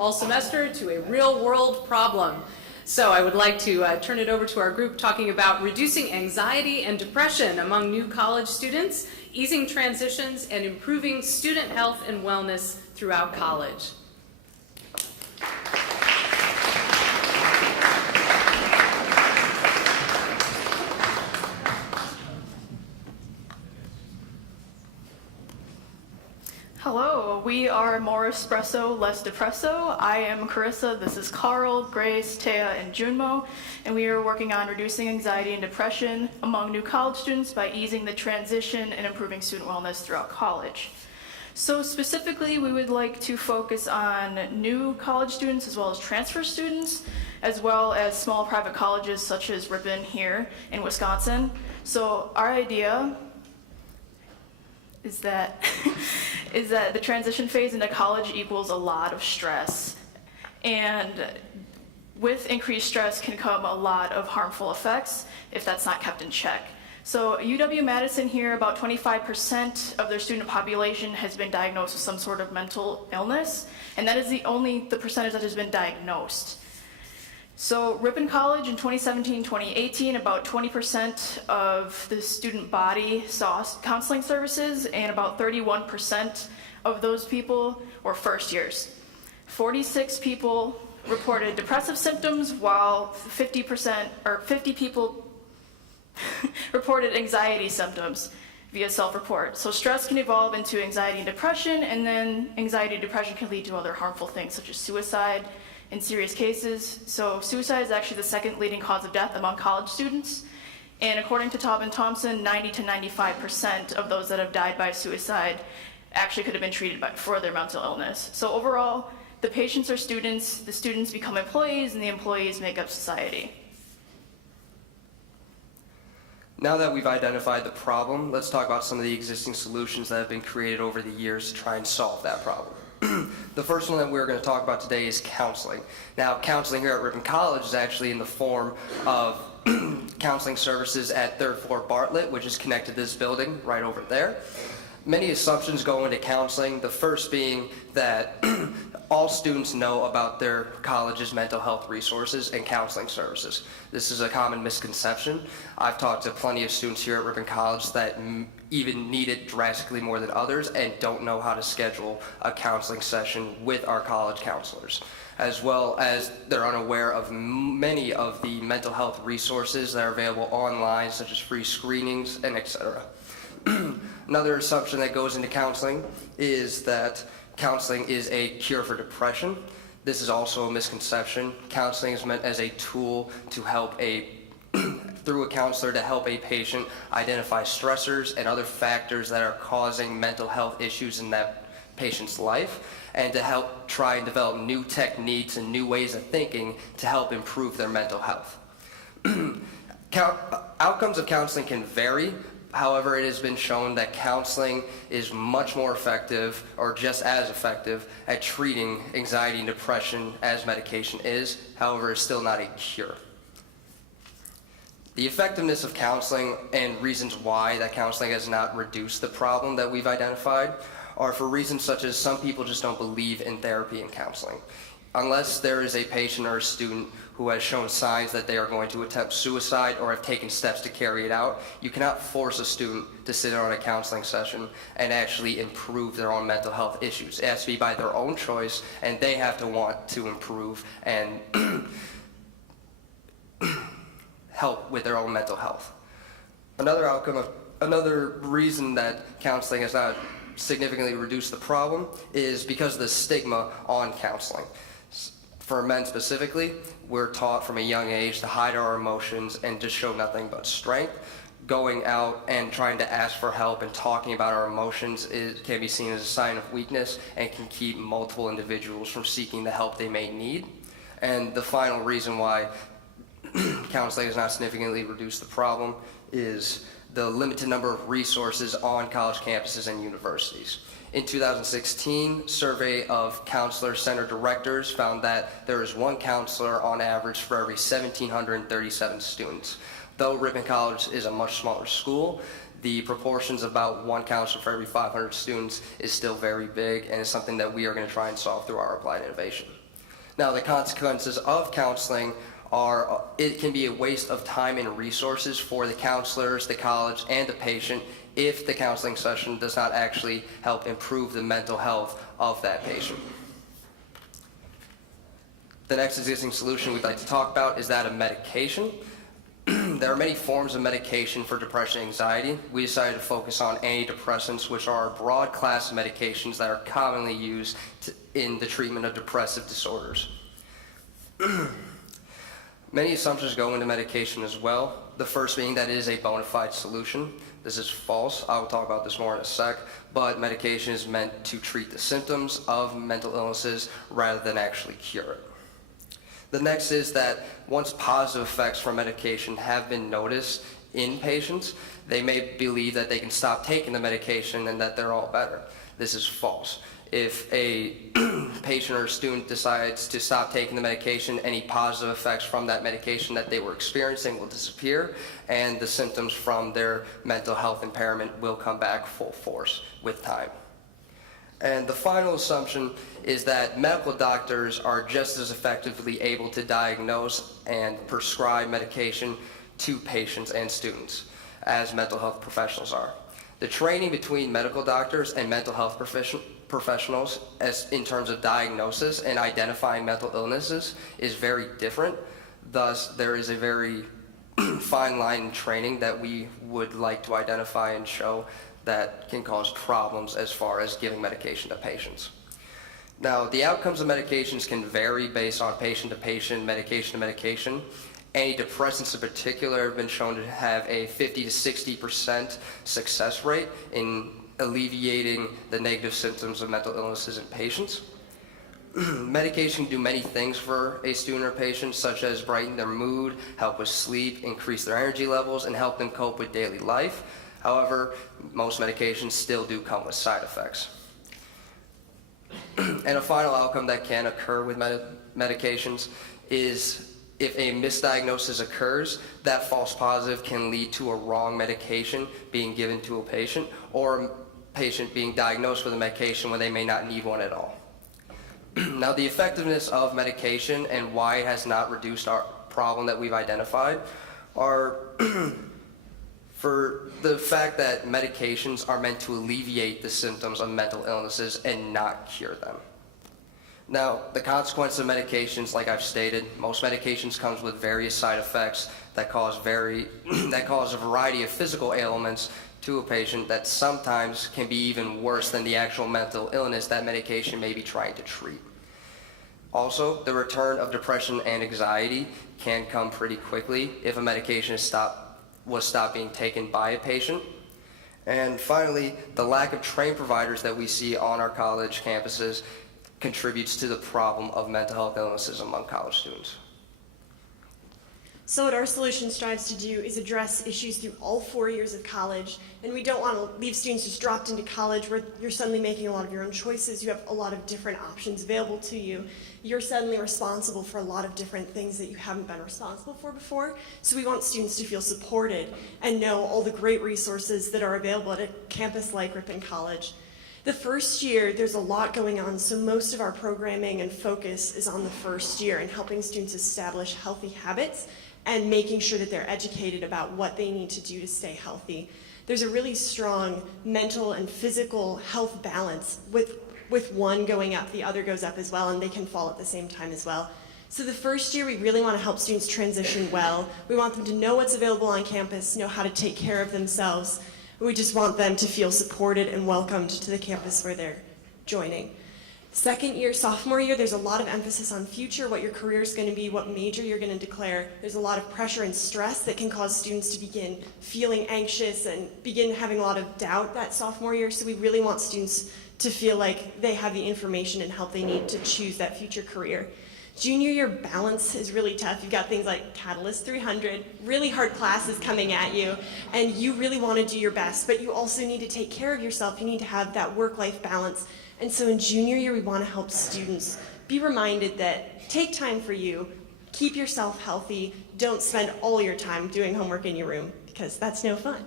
all semester to a real-world problem. So I would like to turn it over to our group talking about reducing anxiety and depression among new college students, easing transitions, and improving student health and wellness throughout college. Hello, we are More Espresso, Less Depresso. I am Carissa, this is Carl, Grace, Taya, and Junmo, and we are working on reducing anxiety and depression among new college students by easing the transition and improving student wellness throughout college. So specifically, we would like to focus on new college students as well as transfer students, as well as small private colleges such as Ripon here in Wisconsin. So our idea is that the transition phase into college equals a lot of stress. And with increased stress can come a lot of harmful effects if that's not kept in check. So UW-Madison here, about 25% of their student population has been diagnosed with some sort of mental illness, and that is the percentage that has been diagnosed. So Ripon College in 2017-2018, about 20% of the student body saw counseling services, and about 31% of those people were first years. 46 people reported depressive symptoms, while 50 people reported anxiety symptoms via self-report. So stress can evolve into anxiety and depression, and then anxiety and depression can lead to other harmful things such as suicide in serious cases. So suicide is actually the second leading cause of death among college students. And according to Taub Thompson, 90 to 95% of those that have died by suicide actually could have been treated for their mental illness. So overall, the patients are students, the students become employees, and the employees make up society. Now that we've identified the problem, let's talk about some of the existing solutions that have been created over the years to try and solve that problem. The first one that we're going to talk about today is counseling. Now, counseling here at Ripon College is actually in the form of counseling services at 3rd floor Bartlett, which is connected to this building right over there. Many assumptions go into counseling, the first being that all students know about their college's mental health resources and counseling services. This is a common misconception. I've talked to plenty of students here at Ripon College that even need it drastically more than others and don't know how to schedule a counseling session with our college counselors, as well as they're unaware of many of the mental health resources that are available online, such as free screenings and etc. Another assumption that goes into counseling is that counseling is a cure for depression. This is also a misconception. Counseling is meant as a tool to help through a counselor to help a patient identify stressors and other factors that are causing mental health issues in that patient's life, and to help try and develop new techniques and new ways of thinking to help improve their mental health. Outcomes of counseling can vary. However, it has been shown that counseling is much more effective, or just as effective, at treating anxiety and depression as medication is. However, it's still not a cure. The effectiveness of counseling and reasons why that counseling has not reduced the problem that we've identified are for reasons such as some people just don't believe in therapy and counseling. Unless there is a patient or a student who has shown signs that they are going to attempt suicide or have taken steps to carry it out, you cannot force a student to sit on a counseling session and actually improve their own mental health issues. It has to be by their own choice, and they have to want to improve and help with their own mental health. Another reason that counseling has not significantly reduced the problem is because of the stigma on counseling. For men specifically, we're taught from a young age to hide our emotions and just show nothing but strength. Going out and trying to ask for help and talking about our emotions can be seen as a sign of weakness and can keep multiple individuals from seeking the help they may need. And the final reason why counseling has not significantly reduced the problem is the limited number of resources on college campuses and universities. In 2016, survey of counselor center directors found that there is one counselor on average for every 1,737 students. Though Ripon College is a much smaller school, the proportions of about one counselor for every 500 students is still very big, and it's something that we are going to try and solve through our applied innovation. Now, the consequences of counseling are, it can be a waste of time and resources for the counselors, the college, and the patient if the counseling session does not actually help improve the mental health of that patient. The next existing solution we'd like to talk about is that of medication. There are many forms of medication for depression and anxiety. We decided to focus on antidepressants, which are a broad class of medications that are commonly used in the treatment of depressive disorders. Many assumptions go into medication as well. The first being that it is a bona fide solution. This is false. I will talk about this more in a sec, but medication is meant to treat the symptoms of mental illnesses rather than actually cure it. The next is that once positive effects from medication have been noticed in patients, they may believe that they can stop taking the medication and that they're all better. This is false. If a patient or student decides to stop taking the medication, any positive effects from that medication that they were experiencing will disappear, and the symptoms from their mental health impairment will come back full force with time. And the final assumption is that medical doctors are just as effectively able to diagnose and prescribe medication to patients and students as mental health professionals are. The training between medical doctors and mental health professionals as in terms of diagnosis and identifying mental illnesses is very different. Thus, there is a very fine line in training that we would like to identify and show that can cause problems as far as giving medication to patients. Now, the outcomes of medications can vary based on patient to patient, medication to medication. Antidepressants in particular have been shown to have a 50 to 60% success rate in alleviating the negative symptoms of mental illnesses in patients. Medication can do many things for a student or patient, such as brighten their mood, help with sleep, increase their energy levels, and help them cope with daily life. However, most medications still do come with side effects. And a final outcome that can occur with medications is if a misdiagnosis occurs, that false positive can lead to a wrong medication being given to a patient, or a patient being diagnosed with a medication when they may not need one at all. Now, the effectiveness of medication and why it has not reduced our problem that we've identified are for the fact that medications are meant to alleviate the symptoms of mental illnesses and not cure them. Now, the consequence of medications, like I've stated, most medications comes with various side effects that cause a variety of physical ailments to a patient that sometimes can be even worse than the actual mental illness that medication may be trying to treat. Also, the return of depression and anxiety can come pretty quickly if a medication was stopped being taken by a patient. And finally, the lack of trained providers that we see on our college campuses contributes to the problem of mental health illnesses among college students. So what our solution strives to do is address issues through all 4 years of college, and we don't want to leave students just dropped into college where you're suddenly making a lot of your own choices. You have a lot of different options available to you. You're suddenly responsible for a lot of different things that you haven't been responsible for before. So we want students to feel supported and know all the great resources that are available at a campus like Ripon College. The first year, there's a lot going on, so most of our programming and focus is on the first year and helping students establish healthy habits and making sure that they're educated about what they need to do to stay healthy. There's a really strong mental and physical health balance. With one going up, the other goes up as well, and they can fall at the same time as well. So the first year, we really want to help students transition well. We want them to know what's available on campus, know how to take care of themselves. We just want them to feel supported and welcomed to the campus where they're joining. Second year, sophomore year, there's a lot of emphasis on future, what your career is going to be, what major you're going to declare. There's a lot of pressure and stress that can cause students to begin feeling anxious and begin having a lot of doubt that sophomore year. So we really want students to feel like they have the information and help they need to choose that future career. Junior year, balance is really tough. You've got things like Catalyst 300, really hard classes coming at you, and you really want to do your best, but you also need to take care of yourself. You need to have that work-life balance. And so in junior year, we want to help students be reminded that take time for you, keep yourself healthy, don't spend all your time doing homework in your room, because that's no fun.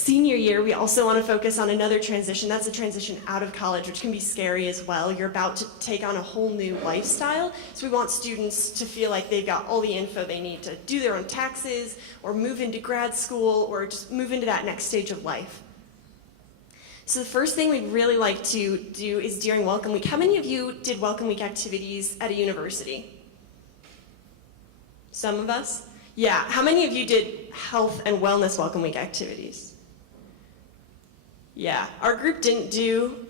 Senior year, we also want to focus on another transition. That's a transition out of college, which can be scary as well. You're about to take on a whole new lifestyle. So we want students to feel like they've got all the info they need to do their own taxes, or move into grad school, or just move into that next stage of life. So the first thing we'd really like to do is during Welcome Week. How many of you did Welcome Week activities at a university? Some of us? Yeah. How many of you did health and wellness Welcome Week activities? Yeah, our group didn't do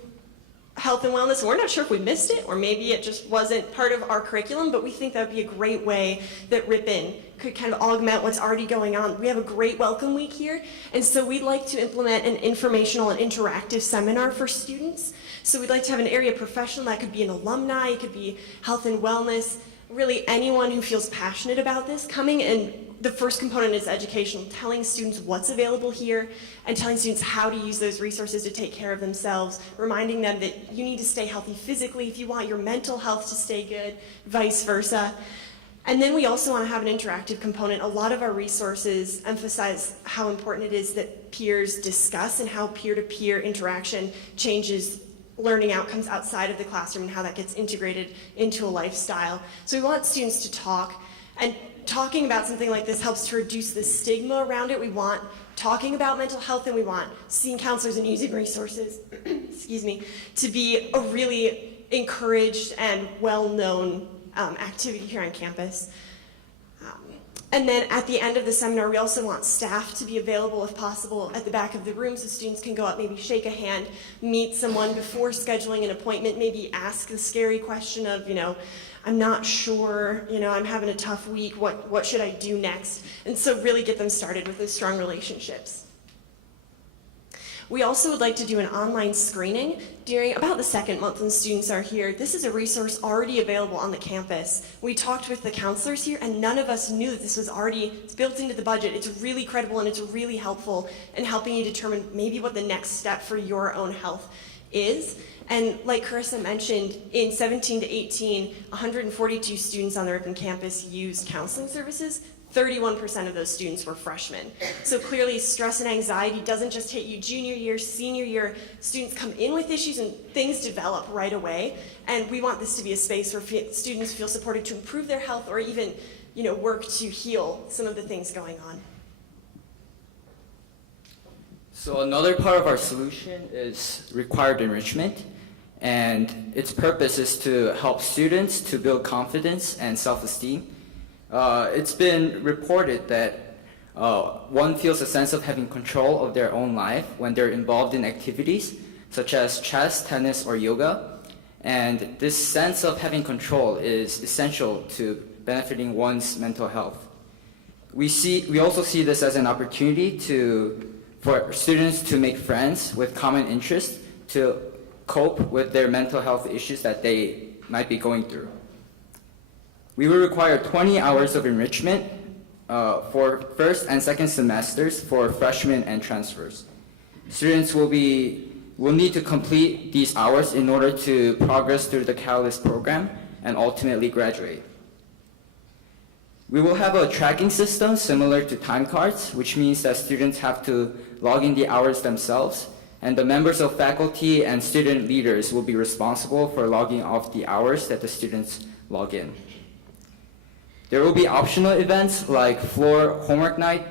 health and wellness, and we're not sure if we missed it, or maybe it just wasn't part of our curriculum, but we think that would be a great way that Ripon could kind of augment what's already going on. We have a great Welcome Week here, and so we'd like to implement an informational and interactive seminar for students. So we'd like to have an area professional. That could be an alumni, it could be health and wellness, really anyone who feels passionate about this coming. And the first component is educational, telling students what's available here and telling students how to use those resources to take care of themselves, reminding them that you need to stay healthy physically if you want your mental health to stay good, vice versa. And then we also want to have an interactive component. A lot of our resources emphasize how important it is that peers discuss and how peer-to-peer interaction changes learning outcomes outside of the classroom and how that gets integrated into a lifestyle. So we want students to talk, and talking about something like this helps to reduce the stigma around it. We want talking about mental health, and we want seeing counselors and using resources, excuse me, to be a really encouraged and well-known activity here on campus. And then at the end of the seminar, we also want staff to be available, if possible, at the back of the room so students can go up, maybe shake a hand, meet someone before scheduling an appointment, maybe ask the scary question of, I'm not sure, I'm having a tough week, what should I do next? And so really get them started with those strong relationships. We also would like to do an online screening during about the second month when students are here. This is a resource already available on the campus. We talked with the counselors here, and none of us knew that this was it's built into the budget. It's really credible, and it's really helpful in helping you determine maybe what the next step for your own health is. And like Carissa mentioned, in 17 to 18, 142 students on the Ripon campus used counseling services. 31% of those students were freshmen. So clearly stress and anxiety doesn't just hit you junior year, senior year. Students come in with issues and things develop right away. And we want this to be a space where students feel supported to improve their health or even work to heal some of the things going on. So another part of our solution is required enrichment. And its purpose is to help students to build confidence and self-esteem. It's been reported that one feels a sense of having control of their own life when they're involved in activities such as chess, tennis, or yoga. And this sense of having control is essential to benefiting one's mental health. We also see this as an opportunity for students to make friends with common interests to cope with their mental health issues that they might be going through. We will require 20 hours of enrichment for first and second semesters for freshmen and transfers. Students will need to complete these hours in order to progress through the Catalyst program and ultimately graduate. We will have a tracking system similar to time cards, which means that students have to log in the hours themselves, and the members of faculty and student leaders will be responsible for logging off the hours that the students log in. There will be optional events like floor homework night,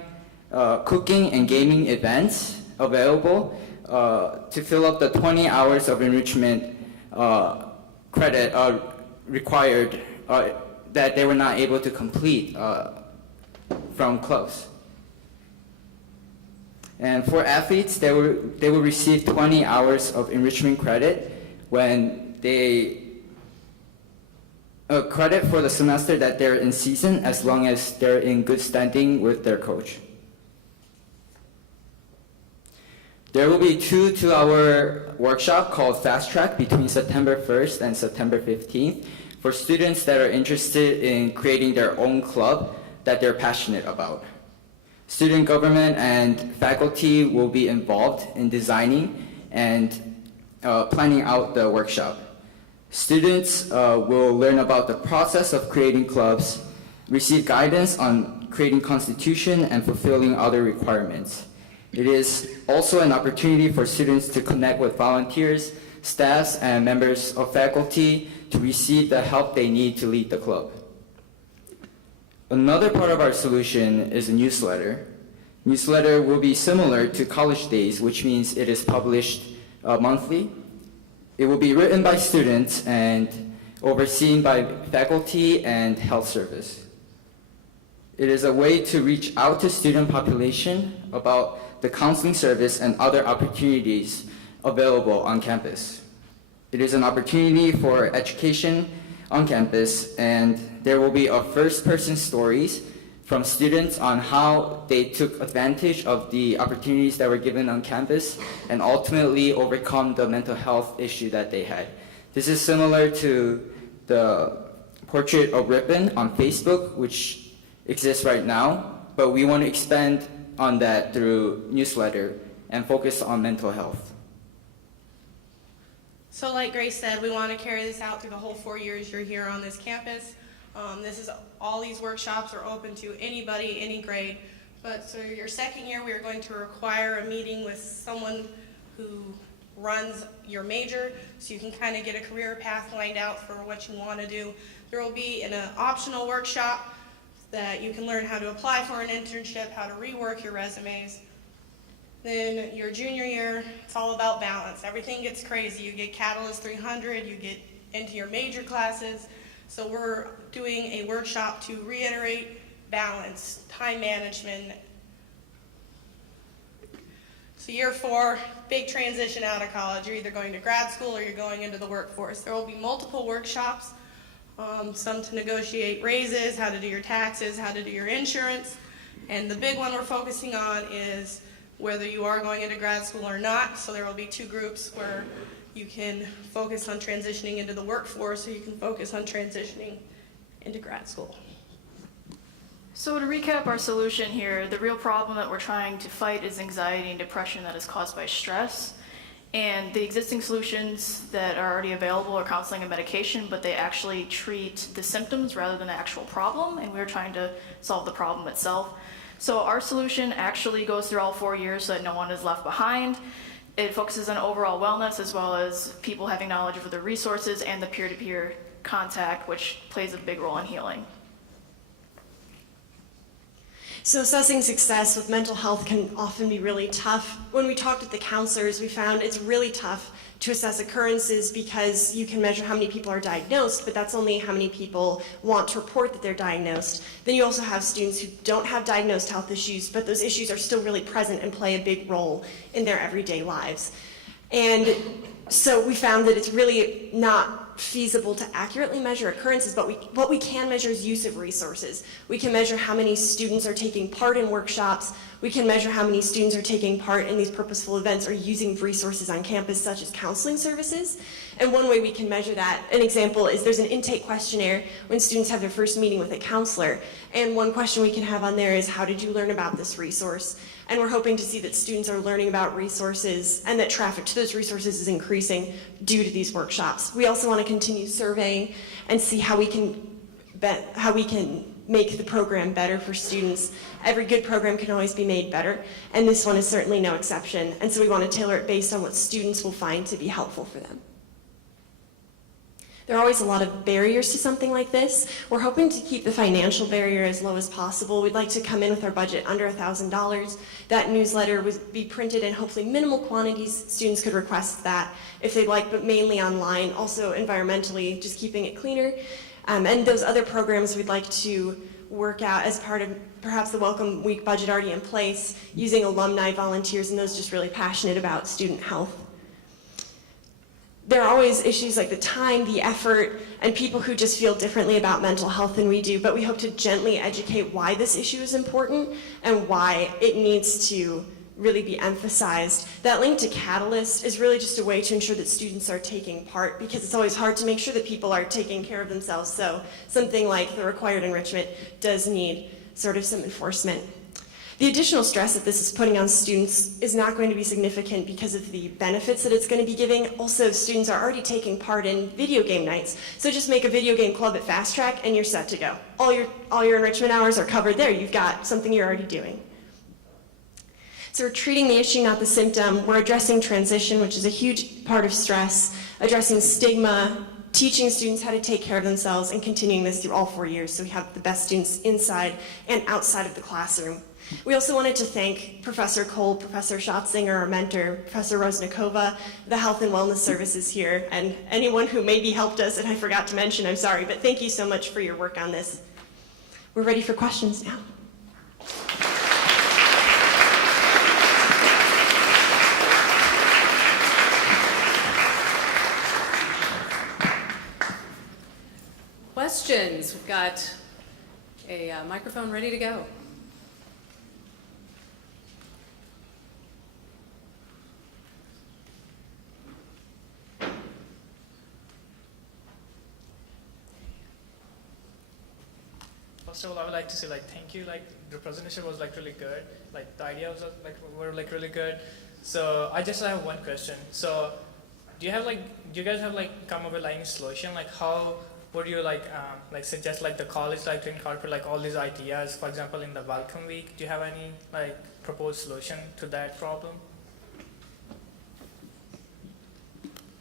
cooking and gaming events available to fill up the 20 hours of enrichment credit required that they were not able to complete from clubs. And for athletes, they will receive 20 hours of enrichment credit when they credit for the semester that they're in season, as long as they're in good standing with their coach. There will be two 2-hour workshop called Fast Track between September 1st and September 15th for students that are interested in creating their own club that they're passionate about. Student government and faculty will be involved in designing and planning out the workshop. Students will learn about the process of creating clubs, receive guidance on creating constitution and fulfilling other requirements. It is also an opportunity for students to connect with volunteers, staffs, and members of faculty to receive the help they need to lead the club. Another part of our solution is a newsletter. Newsletter will be similar to college days, which means it is published monthly. It will be written by students and overseen by faculty and health service. It is a way to reach out to student population about the counseling service and other opportunities available on campus. It is an opportunity for education on campus, and there will be a first-person stories from students on how they took advantage of the opportunities that were given on campus and ultimately overcome the mental health issue that they had. This is similar to the portrait of Ripon on Facebook, which exists right now, but we want to expand on that through newsletter and focus on mental health. So like Grace said, we want to carry this out through the whole 4 years you're here on this campus. All these workshops are open to anybody, any grade. But so your second year, we are going to require a meeting with someone who runs your major, so you can kind of get a career path lined out for what you want to do. There will be an optional workshop that you can learn how to apply for an internship, how to rework your resumes. Then your junior year, it's all about balance. Everything gets crazy. You get Catalyst 300, you get into your major classes. So we're doing a workshop to reiterate balance, time management. So year 4, big transition out of college. You're either going to grad school or you're going into the workforce. There will be multiple workshops, some to negotiate raises, how to do your taxes, how to do your insurance. And the big one we're focusing on is whether you are going into grad school or not. So there will be 2 groups where you can focus on transitioning into the workforce, or you can focus on transitioning into grad school. So to recap our solution here, the real problem that we're trying to fight is anxiety and depression that is caused by stress. And the existing solutions that are already available are counseling and medication, but they actually treat the symptoms rather than the actual problem, and we're trying to solve the problem itself. So our solution actually goes through all 4 years so that no one is left behind. It focuses on overall wellness as well as people having knowledge of the resources and the peer-to-peer contact, which plays a big role in healing. So assessing success with mental health can often be really tough. When we talked with the counselors, we found it's really tough to assess occurrences because you can measure how many people are diagnosed, but that's only how many people want to report that they're diagnosed. Then you also have students who don't have diagnosed health issues, but those issues are still really present and play a big role in their everyday lives. And so we found that it's really not feasible to accurately measure occurrences, but what we can measure is use of resources. We can measure how many students are taking part in workshops. We can measure how many students are taking part in these purposeful events or using resources on campus, such as counseling services. And one way we can measure that, an example, is there's an intake questionnaire when students have their first meeting with a counselor. And one question we can have on there is, how did you learn about this resource? And we're hoping to see that students are learning about resources and that traffic to those resources is increasing due to these workshops. We also want to continue surveying and see how we can make the program better for students. Every good program can always be made better, and this one is certainly no exception. And so we want to tailor it based on what students will find to be helpful for them. There are always a lot of barriers to something like this. We're hoping to keep the financial barrier as low as possible. We'd like to come in with our budget under $1,000. That newsletter would be printed in hopefully minimal quantities. Students could request that if they'd like, but mainly online. Also environmentally, just keeping it cleaner. And those other programs we'd like to work out as part of perhaps the Welcome Week budget already in place, using alumni, volunteers, and those just really passionate about student health. There are always issues like the time, the effort, and people who just feel differently about mental health than we do, but we hope to gently educate why this issue is important and why it needs to really be emphasized. That link to Catalyst is really just a way to ensure that students are taking part, because it's always hard to make sure that people are taking care of themselves, so something like the required enrichment does need sort of some enforcement. The additional stress that this is putting on students is not going to be significant because of the benefits that it's going to be giving. Also, students are already taking part in video game nights. So just make a video game club at Fast Track and you're set to go. All your enrichment hours are covered there. You've got something you're already doing. So we're treating the issue, not the symptom. We're addressing transition, which is a huge part of stress, addressing stigma, teaching students how to take care of themselves, and continuing this through all 4 years so we have the best students inside and outside of the classroom. We also wanted to thank Professor Cole, Professor Schatzinger, our mentor, Professor Rosnikova, the Health and Wellness Services here, and anyone who maybe helped us and I forgot to mention, I'm sorry, but thank you so much for your work on this. We're ready for questions now. Questions? We've got a microphone ready to go. First of all, I would like to say thank you. The presentation was really good. The ideas were really good. So I just have one question. So do you guys have come up with any solution? How would you suggest the college to incorporate all these ideas? For example, in the welcome week, do you have any proposed solution to that problem?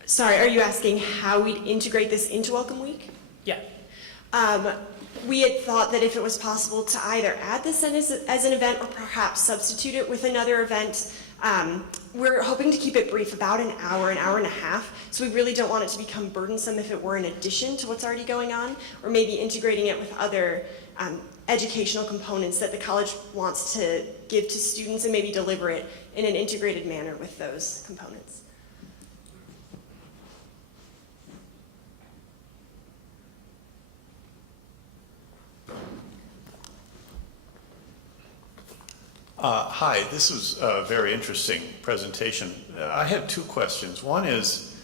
Sorry, are you asking how we'd integrate this into Welcome Week? Yeah. We had thought that if it was possible to either add this in as an event or perhaps substitute it with another event. We're hoping to keep it brief, about an hour and a half, so we really don't want it to become burdensome if it were in addition to what's already going on, or maybe integrating it with other educational components that the college wants to give to students and maybe deliver it in an integrated manner with those components. Hi, this was a very interesting presentation. I had two questions. One is,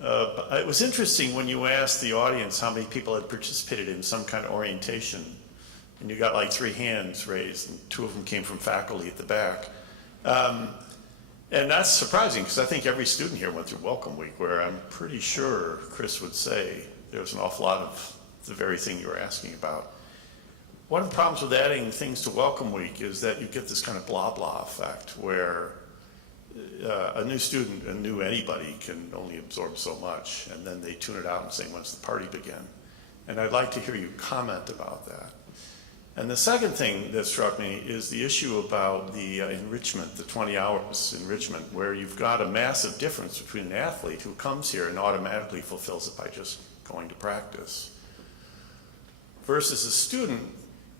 it was interesting when you asked the audience how many people had participated in some kind of orientation, and you got 3 hands raised, and 2 of them came from faculty at the back. And that's surprising, because I think every student here went through Welcome Week, where I'm pretty sure Chris would say there was an awful lot of the very thing you were asking about. One of the problems with adding things to Welcome Week is that you get this kind of blah blah effect where a new student, a new anybody, can only absorb so much, and then they tune it out and say, when's the party begin? And I'd like to hear you comment about that. And the second thing that struck me is the issue about the enrichment, the 20 hours enrichment, where you've got a massive difference between an athlete who comes here and automatically fulfills it by just going to practice versus a student.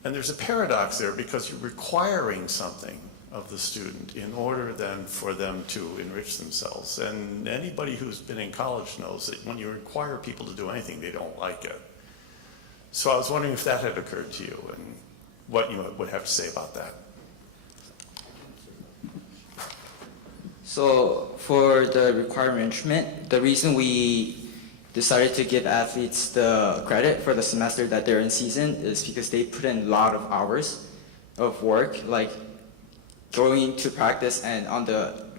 And there's a paradox there, because you're requiring something of the student in order then for them to enrich themselves. And anybody who's been in college knows that when you require people to do anything, they don't like it. So I was wondering if that had occurred to you and what you would have to say about that. So for the requirement enrichment, the reason we decided to give athletes the credit for the semester that they're in season is because they put in a lot of hours of work, going to practice and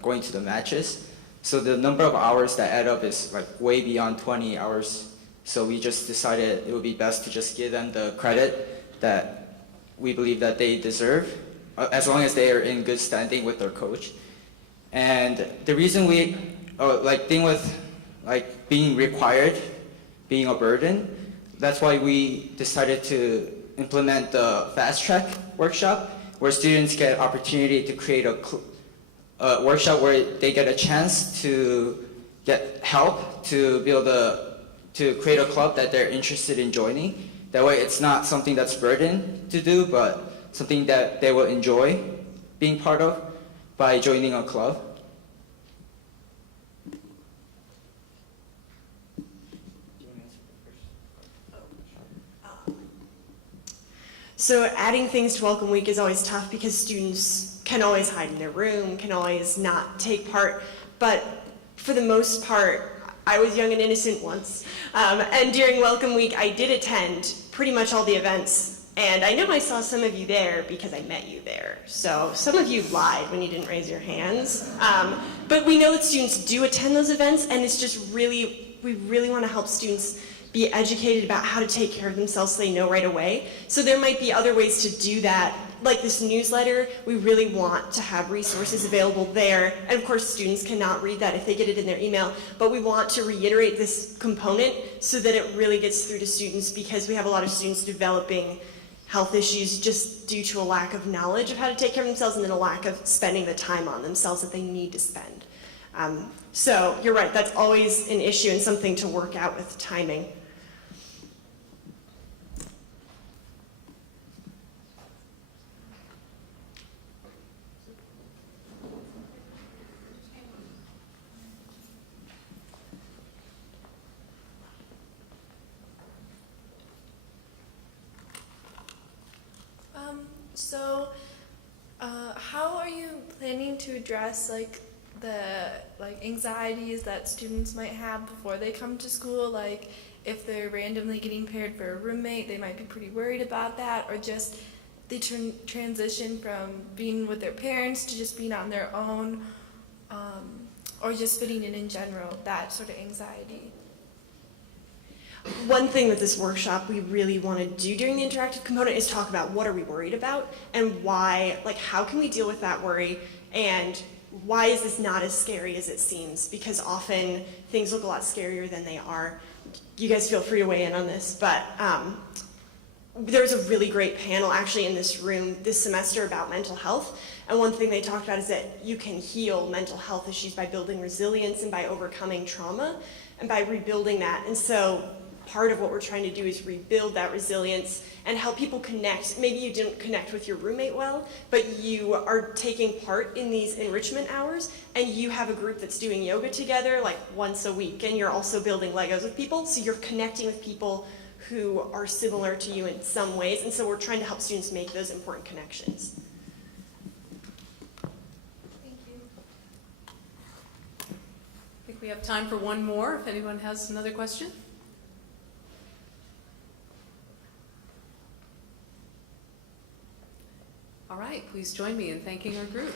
going to the matches. So the number of hours that add up is way beyond 20 hours. So we just decided it would be best to just give them the credit that we believe that they deserve, as long as they are in good standing with their coach. And the reason we, thing with being required, being a burden, that's why we decided to implement the fast track workshop, where students get opportunity to create a workshop where they get a chance to get help to create a club that they're interested in joining. That way it's not something that's burden to do, but something that they will enjoy being part of by joining a club. So adding things to Welcome Week is always tough because students can always hide in their room, can always not take part. But for the most part, I was young and innocent once. And during Welcome Week, I did attend pretty much all the events. And I know I saw some of you there because I met you there. So some of you lied when you didn't raise your hands. But we know that students do attend those events, and it's just we really want to help students be educated about how to take care of themselves so they know right away. So there might be other ways to do that like this newsletter, we really want to have resources available there. And of course, students cannot read that if they get it in their email, but we want to reiterate this component so that it really gets through to students, because we have a lot of students developing health issues just due to a lack of knowledge of how to take care of themselves, and then a lack of spending the time on themselves that they need to spend. So you're right, that's always an issue and something to work out with timing. How are you planning to address the anxieties that students might have before they come to school? Like if they're randomly getting paired for a roommate, they might be pretty worried about that, or just the transition from being with their parents to just being on their own, or just fitting in general, that sort of anxiety. One thing with this workshop we really want to do during the interactive component is talk about what are we worried about and why, like how can we deal with that worry, and why is this not as scary as it seems, because often things look a lot scarier than they are. You guys feel free to weigh in on this, but there was a really great panel actually in this room this semester about mental health, and one thing they talked about is that you can heal mental health issues by building resilience and by overcoming trauma and by rebuilding that. And so part of what we're trying to do is rebuild that resilience and help people connect. Maybe you didn't connect with your roommate well, but you are taking part in these enrichment hours, and you have a group that's doing yoga together like once a week, and you're also building Legos with people, so you're connecting with people who are similar to you in some ways, and so we're trying to help students make those important connections. Thank you. I think we have time for one more, if anyone has another question. All right, please join me in thanking our group.